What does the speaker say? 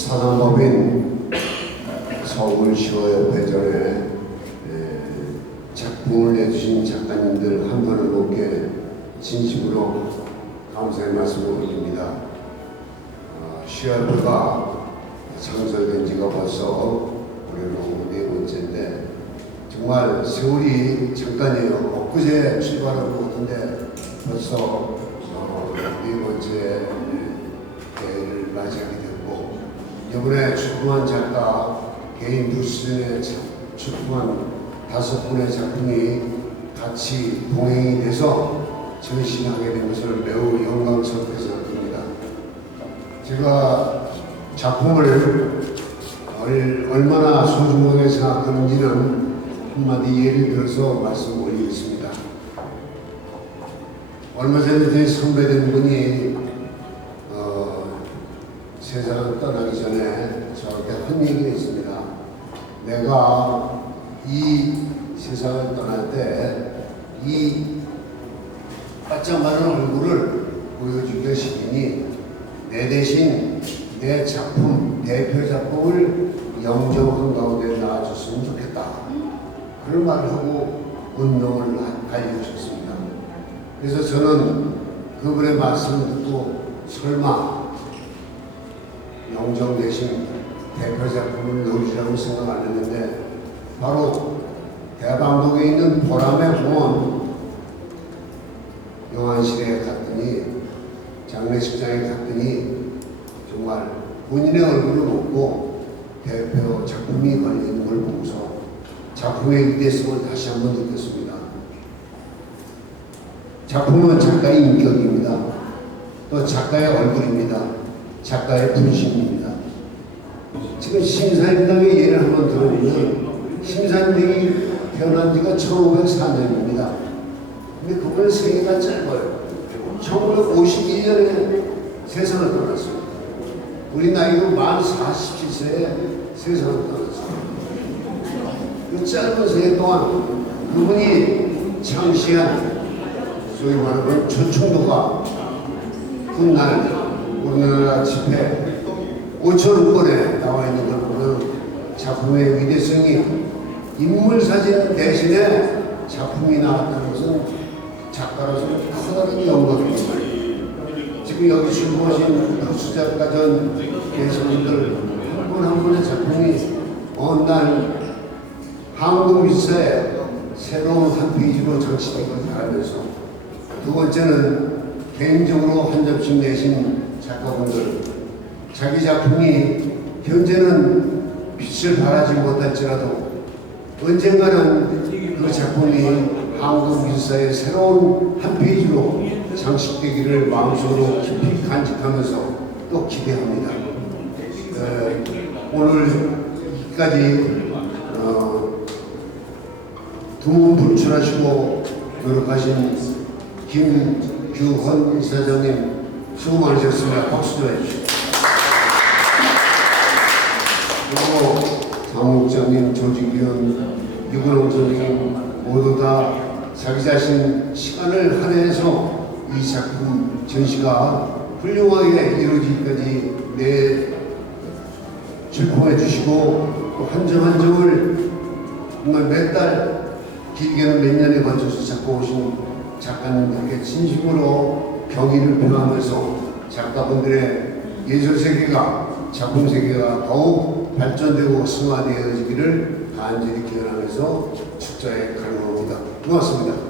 사단법인 서울시와 회전에 예, 작품을 내주신 작가님들 한 분을 높게 진심으로 감사의 말씀을 드립니다. 아, 시아프가 창설된 지가 벌써 올해로 네 번째인데 정말 세월이 잠깐이에요. 엊그제 출발한 것 같은데 벌써 어, 네 번째 네, 대회를 맞이하게 되었습니다. 이번에 출품한 작가 개인 부스에 출품한 다섯 분의 작품이 같이 동행이 돼서 전시하게 된 것을 매우 영광스럽게 생각합니다. 제가 작품을 얼- 얼마나 소중하게 생각하는지는 한마디 예를 들어서 말씀 올리겠습니다. 얼마 전에 제 선배된 분이 어, 세상을 떠나기 전에 저한테 한 얘기가 있습니다. 내가 이 세상을 떠날 때이 바짝 마른 얼굴을 보여줄 것이니 내 대신 내 작품, 대표 작품을 영정한 가운데 나와줬으면 좋겠다. 그런 말을 하고 운동을 가져오셨습니다. 그래서 저는 그분의 말씀을 듣고 설마 영정 대신 대표 작품을 넣으시라고 생각 안 했는데 바로 대방동에 있는 보람의 공원 영안실에 갔더니 장례식장에 갔더니 정말 본인의 얼굴을 놓고 대표 작품이 걸리는 걸 보고서 작품의 위대성을 다시 한번 느꼈습니다. 작품은 작가의 인격입니다. 또 작가의 얼굴입니다. 작가의 분신입니다. 지금 심사임당의 예를 한번 들어보면 심사임당이 태어난 지가 1504년입니다. 근데 그분의 생애가 짧아요. 1951년에 세상을 떠났습니다. 우리 나이로 만 47세에 세상을 떠났습니다. 그 짧은 생애 동안 그분이 창시한 소위 말하면 초청도가 훗날 우리나라 집회 5천 건에 나와 있는 걸 보면 작품의 위대성이 인물 사진 대신에 작품이 나왔다는 것은 작가로서는 커다란 영광입니다. 지금 여기 출고하신 수작가 전 계신분들 한 분 한 분의 작품이 어느 날 한국 미사에 새로운 한 페이지로 장치된 걸 알면서 두 번째는 개인적으로 한 점씩 내신 작가분들 자기 작품이 현재는 빛을 발하지 못할지라도 언젠가는 그 작품이 한국 미사의 새로운 한 페이지로 장식되기를 마음속으로 깊이 간직하면서 또 기대합니다. 에, 오늘 여기까지 어, 두분 분출하시고 노력하신 김규헌 사장님 수고 많으셨습니다. 박수 좀 해주시죠. 그리고 장목장님, 조직위원, 유근홍 선생님 모두 다 자기 자신 시간을 할애해서 이 작품 전시가 훌륭하게 이루어지기까지 내 출품해 주시고 또한점 한 점을 정말 몇 달 길게는 몇 년에 걸쳐서 작고 오신 작가님들께 진심으로 경의를 표하면서 작가분들의 예술 세계가 작품 세계가 더욱 발전되고 승화되어지기를 간절히 기원하면서 축자에 간구합니다. 고맙습니다.